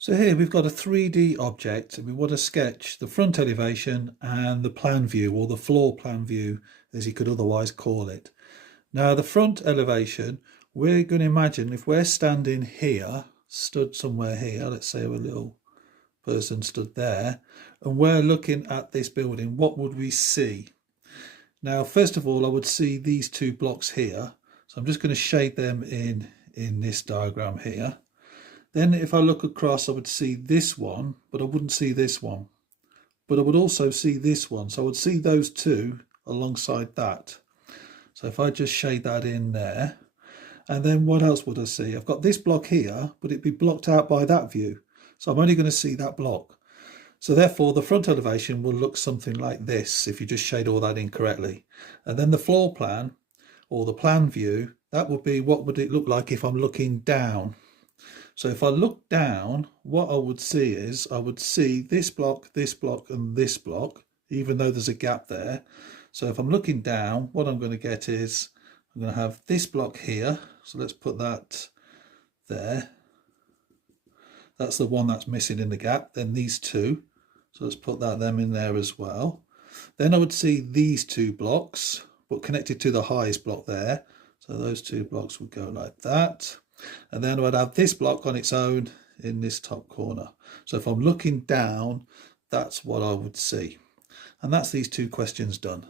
So here we've got a 3D object and we want to sketch the front elevation and the plan view, or the floor plan view as you could otherwise call it. Now the front elevation, we're going to imagine if we're standing here, stood somewhere here, let's say a little person stood there, and we're looking at this building, what would we see? Now first of all I would see these two blocks here, so I'm just going to shade them in this diagram here. Then if I look across, I would see this one, but I wouldn't see this one. But I would also see this one. So I would see those two alongside that. So if I just shade that in there, and then what else would I see? I've got this block here, but it'd be blocked out by that view. So I'm only going to see that block. So therefore the front elevation will look something like this if you just shade all that in correctly. And then the floor plan, or the plan view, that would be what would it look like if I'm looking down. So if I look down, what I would see is I would see this block, and this block, even though there's a gap there. So if I'm looking down, what I'm going to get is I'm going to have this block here. So let's put that there. That's the one that's missing in the gap. Then these two. So let's put them in there as well. Then I would see these two blocks, but connected to the highest block there. So those two blocks would go like that. And then I'd have this block on its own in this top corner. So if I'm looking down, that's what I would see. And that's these two questions done.